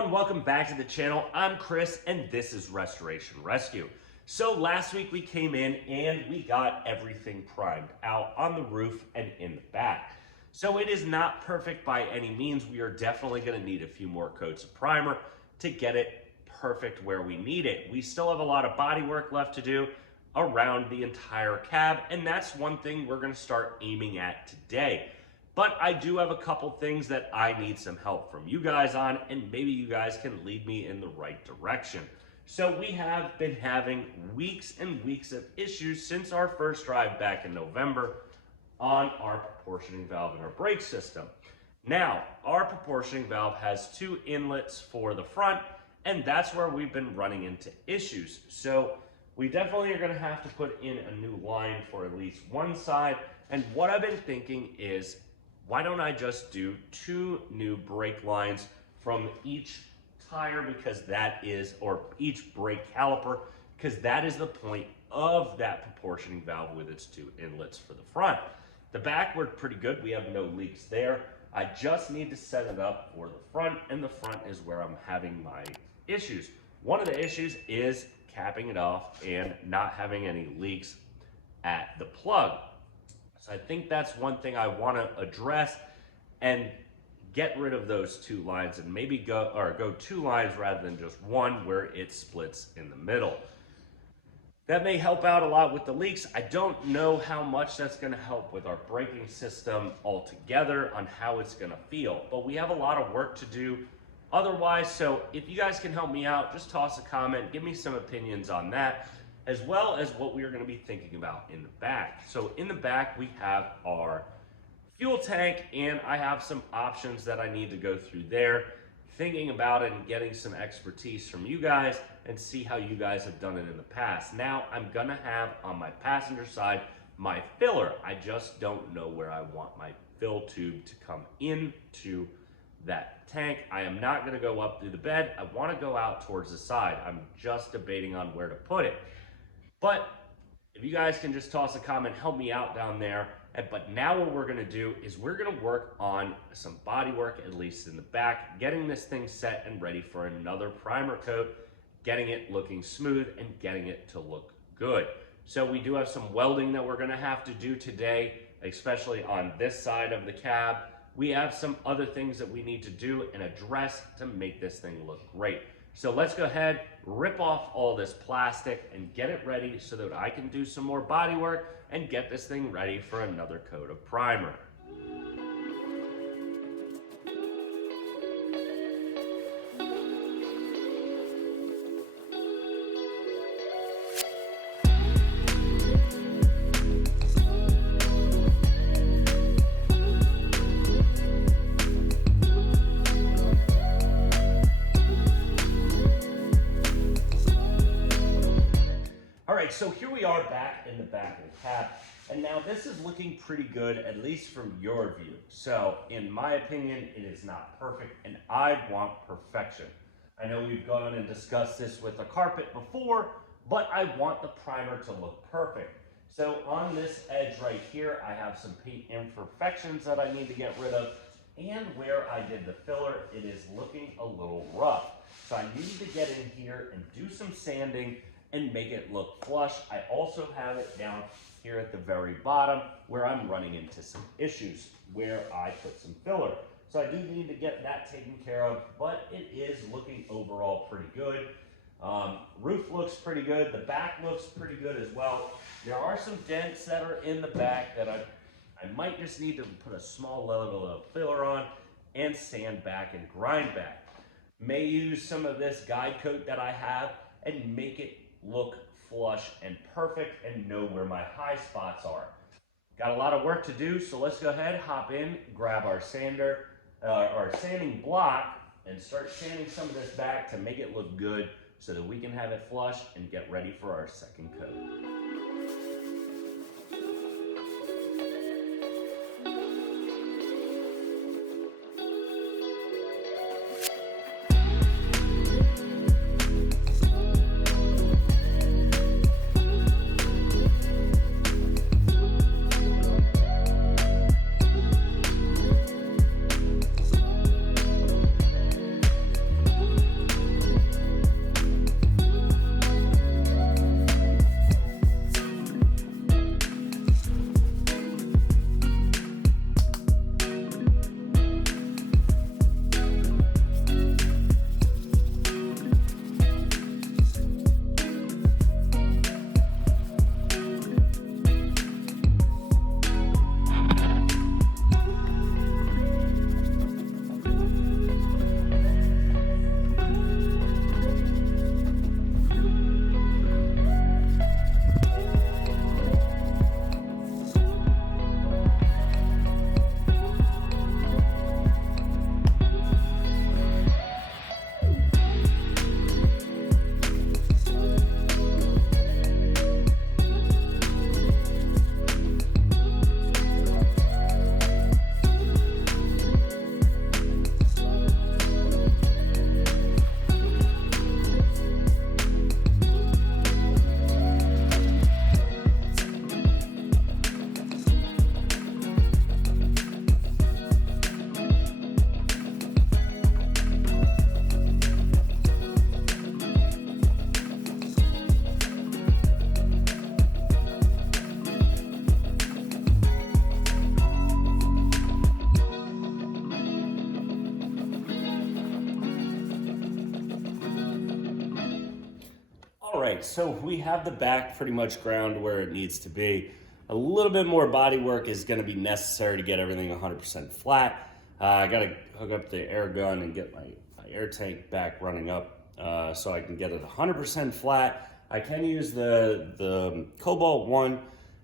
everyone, welcome back to the channel. I'm Chris and this is Restoration Rescue. So last week we came in and we got everything primed out on the roof and in the back. So it is not perfect by any means. We are definitely going to need a few more coats of primer to get it perfect where we need it. We still have a lot of body work left to do around the entire cab, and that's one thing we're going to start aiming at today. But I do have a couple things that I need some help from you guys on, and maybe you guys can lead me in the right direction. So we have been having weeks and weeks of issues since our first drive back in November on our proportioning valve and our brake system. Now, our proportioning valve has two inlets for the front, and that's where we've been running into issues. So we definitely are going to have to put in a new line for at least one side. And what I've been thinking is, why don't I just do two new brake lines from each tire, because that is, or each brake caliper, because that is the point of that proportioning valve with its two inlets for the front. The back worked pretty good. We have no leaks there. I just need to set it up for the front, and the front is where I'm having my issues. One of the issues is capping it off and not having any leaks at the plug. So I think that's one thing I want to address and get rid of those two lines and maybe go two lines rather than just one where it splits in the middle. That may help out a lot with the leaks. I don't know how much that's going to help with our braking system altogether on how it's going to feel, but we have a lot of work to do otherwise. So if you guys can help me out, just toss a comment, give me some opinions on that, as well as what we are going to be thinking about in the back. So in the back, we have our fuel tank, and I have some options that I need to go through there, thinking about it and getting some expertise from you guys and see how you guys have done it in the past. Now, I'm going to have on my passenger side my filler. I just don't know where I want my fill tube to come into that tank. I am not going to go up through the bed. I want to go out towards the side. I'm just debating on where to put it. But if you guys can just toss a comment, help me out down there. But now what we're going to do is we're going to work on some body work, at least in the back, getting this thing set and ready for another primer coat, getting it looking smooth and getting it to look good. So we do have some welding that we're going to have to do today, especially on this side of the cab. We have some other things that we need to do and address to make this thing look great. So let's go ahead, rip off all this plastic and get it ready so that I can do some more body work and get this thing ready for another coat of primer. So here we are back in the back of the cab, and now this is looking pretty good, at least from your view. So in my opinion, it is not perfect, and I want perfection. I know we've gone and discussed this with a carpet before, but I want the primer to look perfect. So on this edge right here, I have some paint imperfections that I need to get rid of, and where I did the filler, it is looking a little rough. So I need to get in here and do some sanding and make it look flush. I also have it down here at the very bottom where I'm running into some issues where I put some filler. So I do need to get that taken care of, but it is looking overall pretty good. Roof looks pretty good. The back looks pretty good as well. There are some dents that are in the back that I might just need to put a small level of filler on and sand back and grind back. May use some of this guide coat that I have and make it look flush and perfect and know where my high spots are. Got a lot of work to do, so let's go ahead, hop in, grab our sander, our sanding block, and start sanding some of this back to make it look good so that we can have it flush and get ready for our second coat. right, so we have the back pretty much ground where it needs to be. A little bit more body work is going to be necessary to get everything 100% flat. I got to hook up the air gun and get my air tank back running up so I can get it 100% flat. I can use the Cobalt one,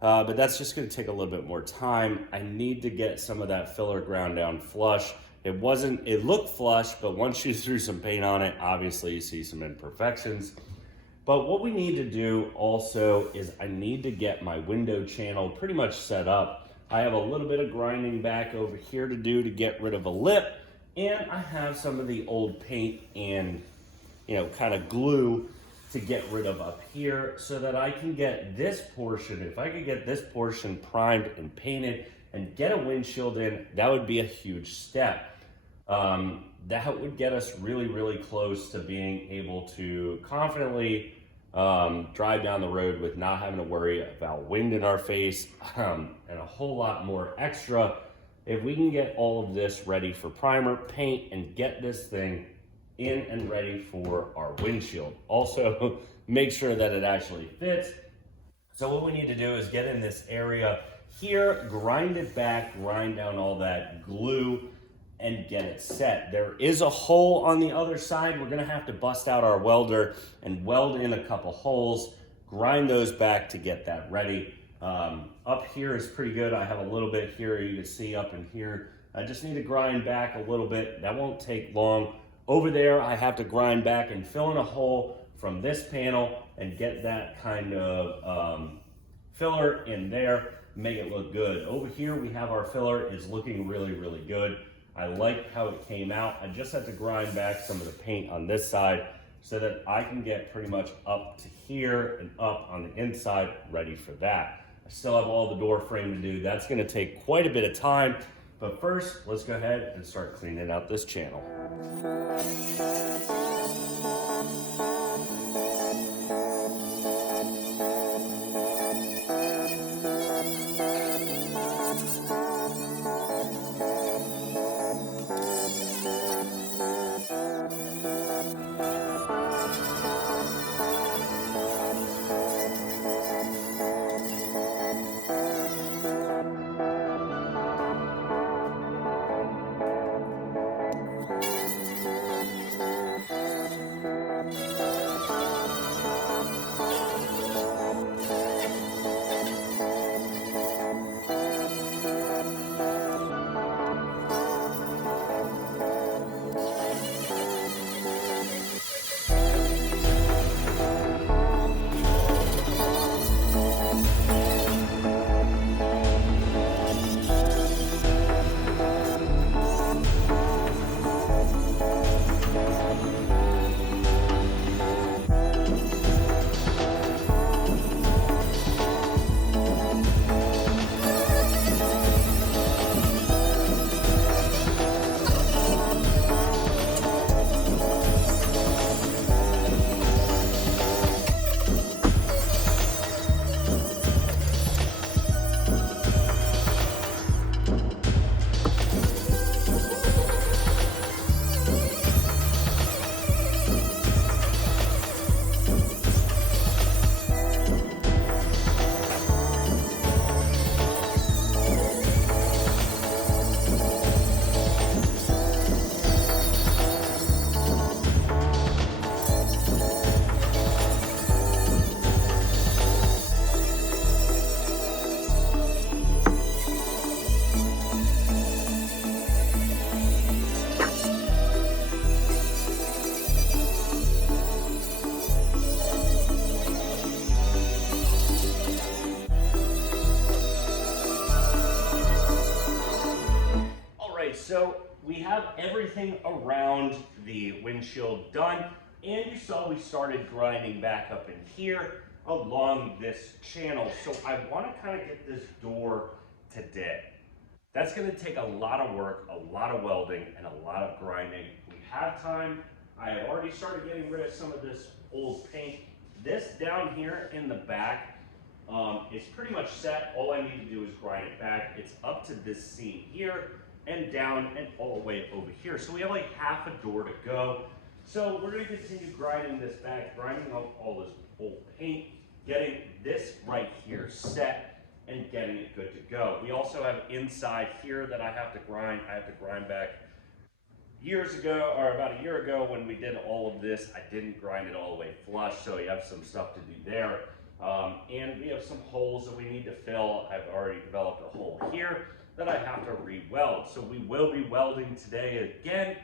but that's just going to take a little bit more time. I need to get some of that filler ground down flush. It looked flush, but once you threw some paint on it, obviously you see some imperfections. But what we need to do also is I need to get my window channel pretty much set up. I have a little bit of grinding back over here to do to get rid of a lip, and I have some of the old paint and kind of glue to get rid of up here so that I can get this portion. If I could get this portion primed and painted and get a windshield in, that would be a huge step. That would get us really, really close to being able to confidently drive down the road with not having to worry about wind in our face and a whole lot more extra. If we can get all of this ready for primer, paint, and get this thing in and ready for our windshield. Also, make sure that it actually fits. So what we need to do is get in this area here, grind it back, grind down all that glue, and get it set. There is a hole on the other side. We're gonna have to bust out our welder and weld in a couple holes, grind those back to get that ready. Up here is pretty good. I have a little bit here, you can see up in here. I just need to grind back a little bit. That won't take long. Over there, I have to grind back and fill in a hole from this panel and get that kind of filler in there, make it look good. Over here, we have our filler. It's looking really, really good. I like how it came out. I just had to grind back some of the paint on this side so that I can get pretty much up to here and up on the inside ready for that. I still have all the door frame to do. That's gonna take quite a bit of time, but first, let's go ahead and start cleaning out this channel. So we have everything around the windshield done, and you saw we started grinding back up in here along this channel. So I want to kind of get this door today. That's going to take a lot of work, a lot of welding, and a lot of grinding. We have time. I have already started getting rid of some of this old paint. This down here in the back is pretty much set. All I need to do is grind it back. It's up to this seam here and down and all the way over here. So we have like half a door to go. So we're going to continue grinding this back, grinding up all this old paint, getting this right here set, and getting it good to go. We also have inside here that I have to grind. I have to grind back years ago, or about a year ago when we did all of this. I didn't grind it all the way flush, so you have some stuff to do there. And we have some holes that we need to fill. I've already developed a hole here that I have to re-weld. So we will be welding today again.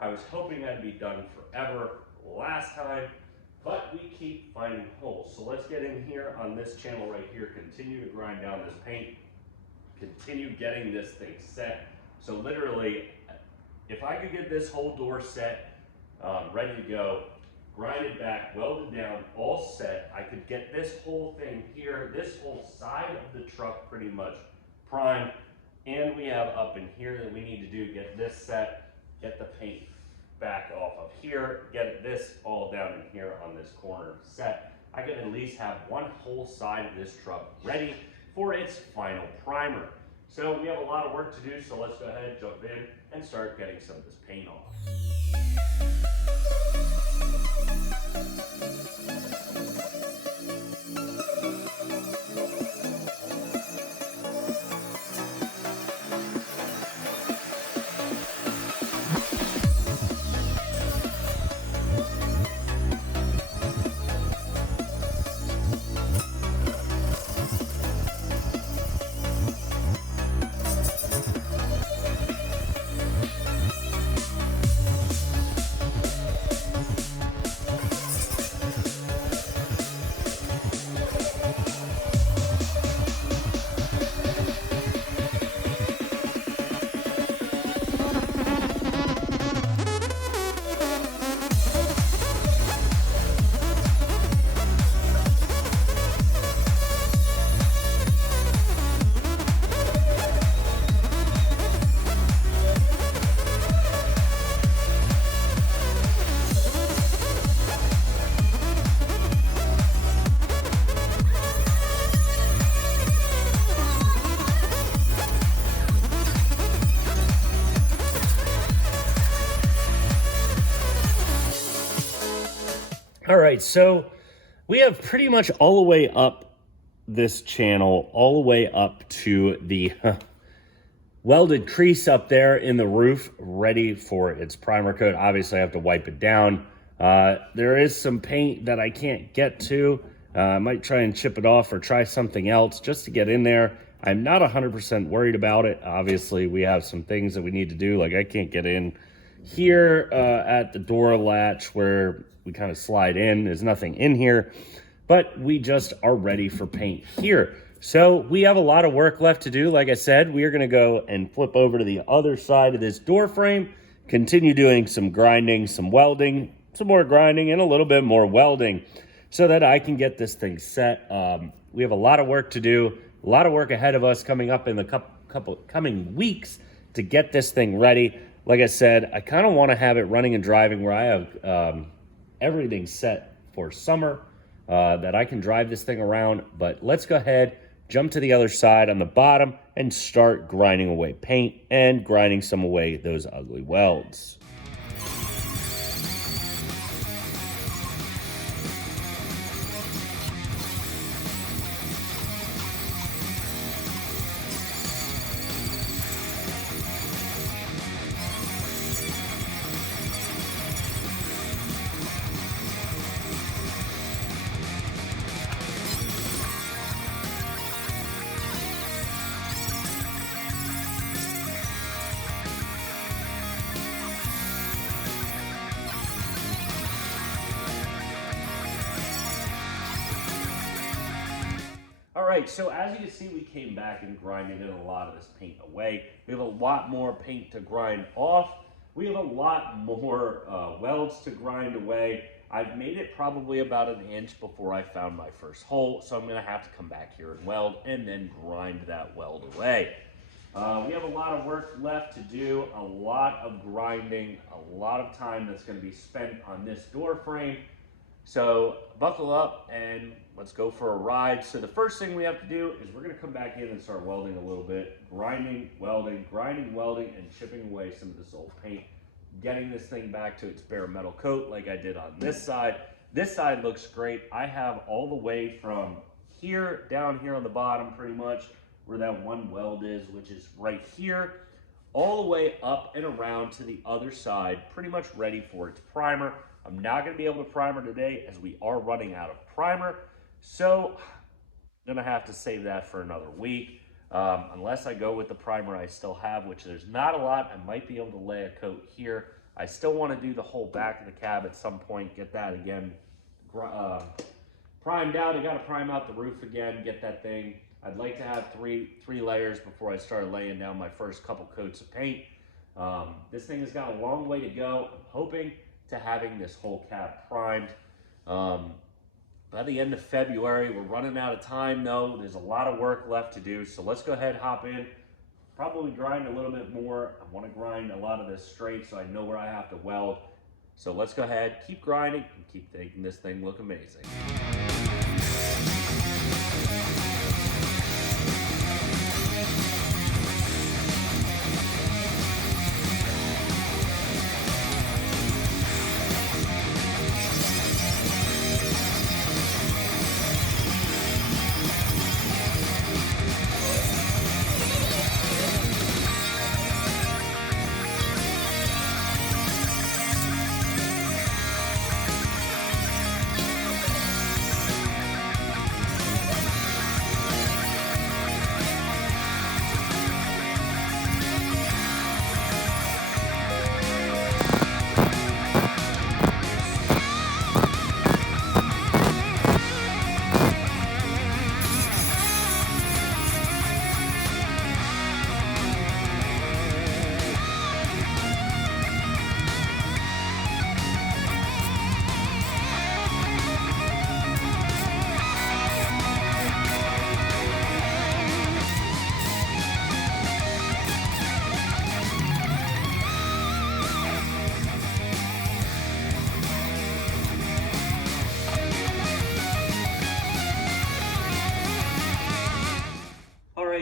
I was hoping that'd be done forever last time, but we keep finding holes. So let's get in here on this channel right here, continue to grind down this paint, continue getting this thing set. So literally, if I could get this whole door set, ready to go, grind it back, weld it down, all set, I could get this whole thing here, this whole side of the truck pretty much primed. And we have up in here that we need to do, get this set, get the paint back off of here, get this all down in here on this corner set. I could at least have one whole side of this truck ready for its final primer. So we have a lot of work to do, so let's go ahead, jump in, and start getting some of this paint off. All right, so we have pretty much all the way up this channel, all the way up to the welded crease up there in the roof, ready for its primer coat. Obviously, I have to wipe it down. There is some paint that I can't get to. I might try and chip it off or try something else just to get in there. I'm not 100% worried about it. Obviously, we have some things that we need to do, like I can't get in here at the door latch where we kind of slide in. There's nothing in here, but we just are ready for paint here. So we have a lot of work left to do. Like I said, we are going to go and flip over to the other side of this door frame, continue doing some grinding, some welding, some more grinding, and a little bit more welding so that I can get this thing set. We have a lot of work to do, a lot of work ahead of us coming up in the couple coming weeks to get this thing ready. Like I said, I kind of want to have it running and driving where I have everything set for summer, that I can drive this thing around. But let's go ahead, jump to the other side on the bottom, and start grinding away paint and grinding some away those ugly welds. All right, so as you can see, we came back and grinded in a lot of this paint away. We have a lot more paint to grind off. We have a lot more welds to grind away. I've made it probably about an inch before I found my first hole, so I'm gonna have to come back here and weld and then grind that weld away. We have a lot of work left to do, a lot of grinding, a lot of time that's gonna be spent on this door frame. So buckle up and let's go for a ride. So the first thing we have to do is we're going to come back in and start welding a little bit, grinding, welding, and chipping away some of this old paint getting this thing back to its bare metal coat like I did on this side. This side looks great. I have all the way from here down here on the bottom pretty much where that one weld is, which is right here, all the way up and around to the other side, pretty much ready for its primer. I'm not going to be able to primer today as we are running out of primer, so I'm going to have to save that for another week. Unless I go with the primer I still have, which there's not a lot. I might be able to lay a coat here. I still want to do the whole back of the cab at some point, get that again primed out. I got to prime out the roof again, get that thing. I'd like to have three layers before I start laying down my first couple coats of paint. This thing has got a long way to go. I'm hoping to having this whole cab primed by the end of February. We're running out of time though. There's a lot of work left to do. So let's go ahead, hop in, probably grind a little bit more. I want to grind a lot of this straight so I know where I have to weld. So let's go ahead, keep grinding, and keep making this thing look amazing.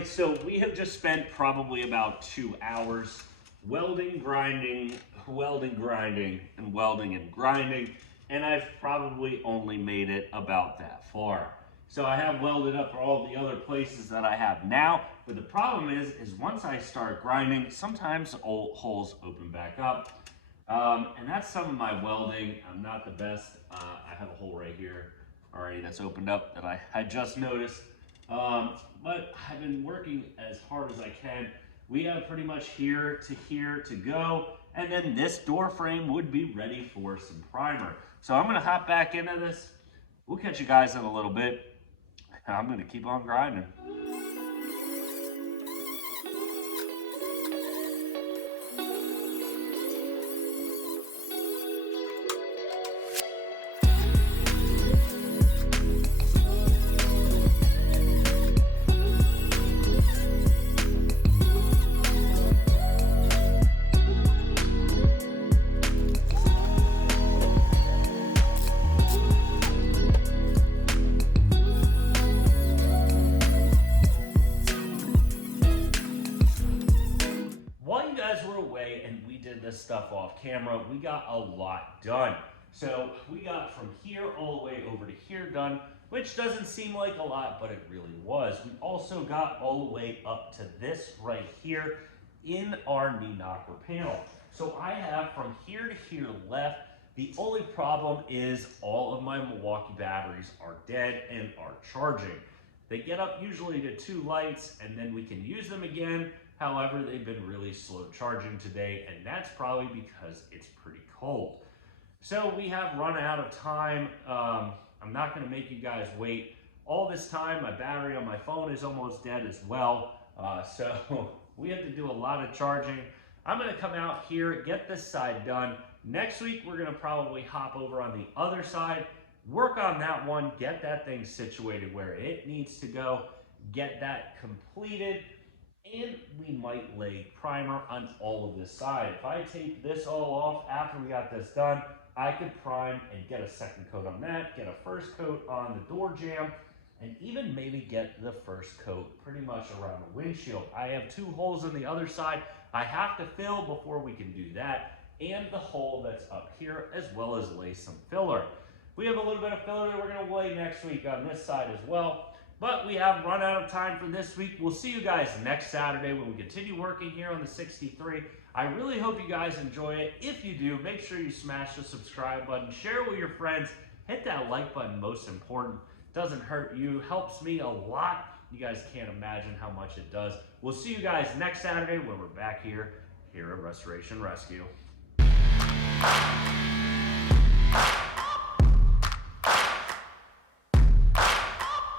So we have just spent probably about 2 hours welding, grinding, and welding and grinding, and I've probably only made it about that far. So I have welded up all the other places that I have now, but the problem is once I start grinding, sometimes old holes open back up, and that's some of my welding. I'm not the best. I have a hole right here already that's opened up that I just noticed. But I've been working as hard as I can. We have pretty much here to go, and then this door frame would be ready for some primer. So I'm gonna hop back into this. We'll catch you guys in a little bit. I'm gonna keep on grinding. This stuff off camera, we got a lot done. So we got from here all the way over to here done, which doesn't seem like a lot, but it really was. We also got all the way up to this right here in our knee knocker panel. So I have from here to here left. The only problem is all of my Milwaukee batteries are dead and are charging. They get up usually to 2 lights and then we can use them again. However, they've been really slow charging today, and that's probably because it's pretty cold. So we have run out of time. I'm not gonna make you guys wait. All this time, my battery on my phone is almost dead as well. So we have to do a lot of charging. I'm gonna come out here, get this side done. Next week, we're gonna probably hop over on the other side, work on that one, get that thing situated where it needs to go, get that completed, and we might lay primer on all of this side. If I take this all off after we got this done, I could prime and get a second coat on that, get a first coat on the door jamb, and even maybe get the first coat pretty much around the windshield. I have 2 holes on the other side I have to fill before we can do that. and the hole that's up here, as well as lay some filler. We have a little bit of filler that we're going to lay next week on this side as well. But we have run out of time for this week. We'll see you guys next Saturday when we continue working here on the 63. I really hope you guys enjoy it. If you do, make sure you smash the subscribe button, share it with your friends, hit that like button, most important. Doesn't hurt you, helps me a lot. You guys can't imagine how much it does. We'll see you guys next Saturday when we're back here at Restoration Rescue.